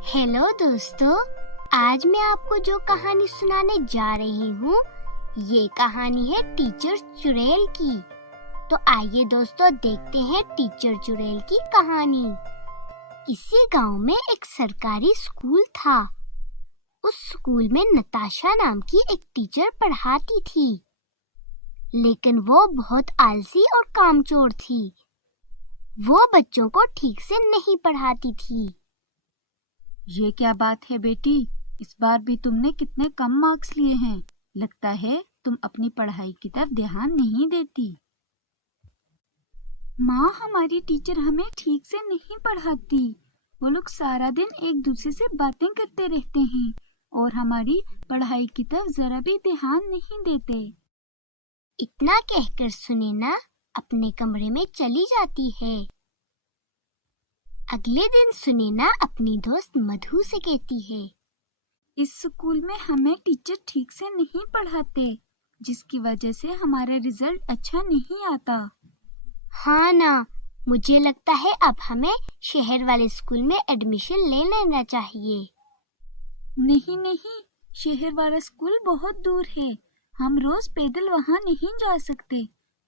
Hello दोस्तों, आज मैं आपको जो कहानी सुनाने जा रही हूँ ये कहानी है टीचर चुड़ैल की। तो आइए दोस्तों देखते हैं टीचर चुड़ैल की कहानी। किसी गांव में एक सरकारी स्कूल था। उस स्कूल में नताशा नाम की एक टीचर पढ़ाती थी, लेकिन वो बहुत आलसी और कामचोर थी। वो बच्चों को ठीक से नहीं पढ़ाती थी। ये क्या बात है बेटी, इस बार भी तुमने कितने कम मार्क्स लिए हैं। लगता है तुम अपनी पढ़ाई की तरफ ध्यान नहीं देती। माँ, हमारी टीचर हमें ठीक से नहीं पढ़ाती। वो लोग सारा दिन एक दूसरे से बातें करते रहते हैं और हमारी पढ़ाई की तरफ जरा भी ध्यान नहीं देते। इतना कहकर सुनैना अपने कमरे में चली जाती है। अगले दिन सुनैना अपनी दोस्त मधु से कहती है, इस स्कूल में हमें टीचर ठीक से नहीं पढ़ाते, जिसकी वजह से हमारा रिजल्ट अच्छा नहीं आता। हाँ ना, मुझे लगता है अब हमें शहर वाले स्कूल में एडमिशन ले लेना चाहिए। नहीं, शहर वाला स्कूल बहुत दूर है। हम रोज पैदल वहाँ नहीं जा सकते।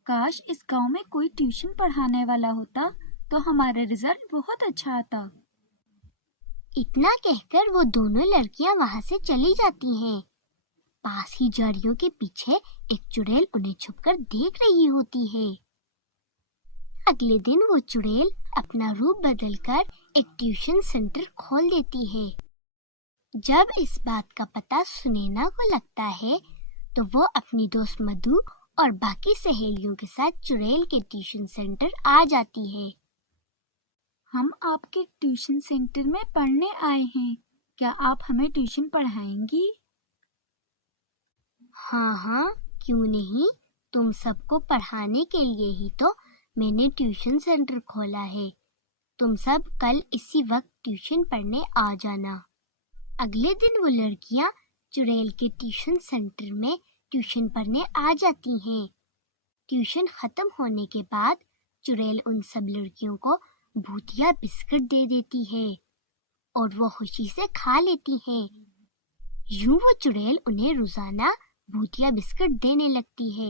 काश इस गांव में कोई ट्यूशन पढ़ाने वाला होता तो हमारा रिजल्ट बहुत अच्छा आता। इतना कहकर वो दोनों लड़कियां वहाँ से चली जाती हैं। पास ही झाड़ियों के पीछे एक चुड़ैल उन्हें छुपकर देख रही होती है। अगले दिन वो चुड़ैल अपना रूप बदलकर एक ट्यूशन सेंटर खोल देती है। जब इस बात का पता सुनैना को लगता है तो वो अपनी दोस्त मधु और बाकी सहेलियों के साथ चुड़ैल के ट्यूशन सेंटर आ जाती है। हम आपके ट्यूशन सेंटर में पढ़ने आए हैं, क्या आप हमें ट्यूशन पढ़ाएंगी? हाँ, क्यों नहीं। तुम सबको पढ़ाने के लिए ही तो मैंने ट्यूशन सेंटर खोला है। तुम सब कल इसी वक्त ट्यूशन पढ़ने आ जाना। अगले दिन वो लड़कियां चुड़ैल के ट्यूशन सेंटर में ट्यूशन पढ़ने आ जाती हैं। ट्यूशन खत्म होने के बाद चुड़ैल उन सब लड़कियों को भूतिया बिस्किट दे देती है और वो खुशी से खा लेती हैं। यूं वो चुड़ैल उन्हें रोजाना भूतिया बिस्किट देने लगती है।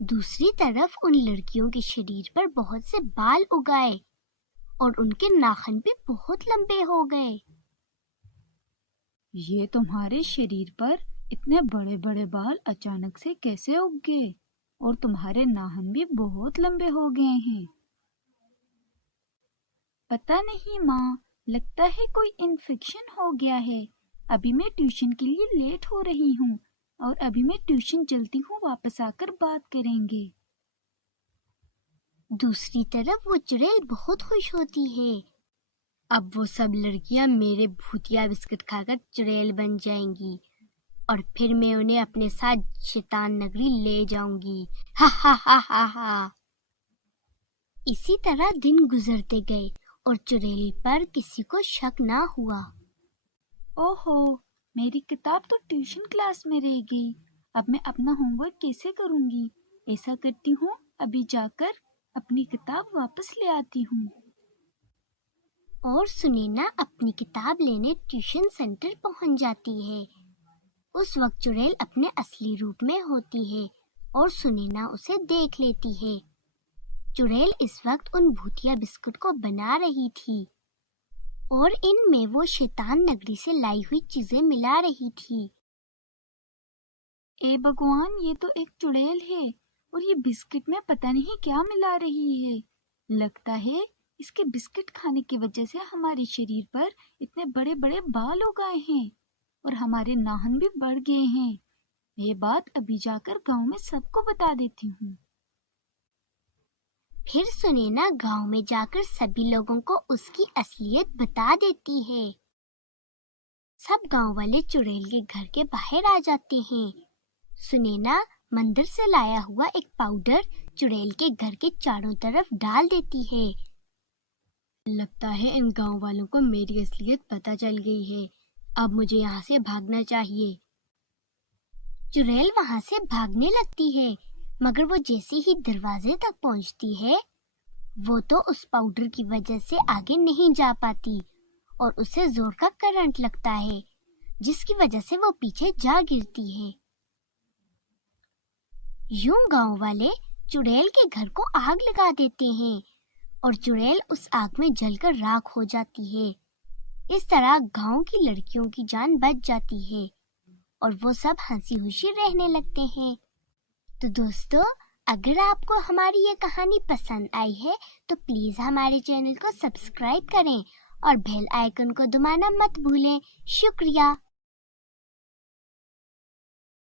दूसरी तरफ उन लड़कियों के शरीर पर बहुत से बाल उग आए और उनके नाखून भी बहुत लंबे हो गए। ये तुम्हारे शरीर पर इतने बड़े बड़े बाल अचानक से कैसे उग गए? और तुम्हारे नाखून भी बहुत लंबे हो गए हैं। पता नहीं माँ, लगता है कोई इन्फेक्शन हो गया है। अभी मैं ट्यूशन के लिए लेट हो रही हूँ और अभी मैं ट्यूशन चलती हूँ, वापस आकर बात करेंगे। दूसरी तरफ वो चुड़ैल बहुत खुश होती है। अब वो सब लड़कियां मेरे भूतिया बिस्किट खाकर चुड़ैल बन जाएंगी और फिर मैं उन्हें अपने साथ शैतान नगरी ले जाऊंगी। हा हा हा हा हा। इसी तरह दिन गुजरते गए और चुड़ैल पर किसी को शक ना हुआ। ओहो, मेरी किताब तो ट्यूशन क्लास में रह गई। अब मैं अपना होमवर्क कैसे करूंगी? ऐसा करती हूँ, अभी जाकर अपनी किताब वापस ले आती हूँ। और सुनैना अपनी किताब लेने ट्यूशन सेंटर पहुंच जाती है। उस वक्त चुड़ैल अपने असली रूप में होती है और सुनैना उसे देख लेती है। चुड़ैल इस वक्त उन भूतिया बिस्कुट को बना रही थी और इनमें वो शैतान नगरी से लाई हुई चीजें मिला रही थी। ए भगवान, ये तो एक चुड़ैल है और ये बिस्किट में पता नहीं क्या मिला रही है। लगता है इसके बिस्किट खाने की वजह से हमारे शरीर पर इतने बड़े बड़े बाल हो गए हैं और हमारे नाखून भी बढ़ गए हैं। ये बात अभी जाकर गांव में सबको बता देती हूँ। फिर सुनैना गांव में जाकर सभी लोगों को उसकी असलियत बता देती है। सब गांव वाले चुड़ैल के घर के बाहर आ जाते हैं। सुनैना मंदिर से लाया हुआ एक पाउडर चुड़ैल के घर के चारों तरफ डाल देती है। लगता है इन गांव वालों को मेरी असलियत पता चल गई है। अब मुझे यहाँ से भागना चाहिए। चुड़ैल वहाँ से भागने लगती है, मगर वो जैसे ही दरवाजे तक पहुँचती है वो तो उस पाउडर की वजह से आगे नहीं जा पाती اور اسے زور کا کرنٹ لگتا ہے جس کی وجہ سے وہ پیچھے جا گرتی ہے۔ یوں گاؤں والے چڑیل کے گھر کو آگ لگا دیتے ہیں اور چڑیل اس آگ میں جل کر راکھ ہو جاتی ہے۔ اس طرح گاؤں کی لڑکیوں کی جان بچ جاتی ہے اور وہ سب ہنسی خوشی رہنے لگتے ہیں۔ تو دوستو، اگر آپ کو ہماری یہ کہانی پسند آئی ہے تو پلیز ہمارے چینل کو سبسکرائب کریں اور بیل آئیکن کو دبانا مت بھولیں۔ شکریہ۔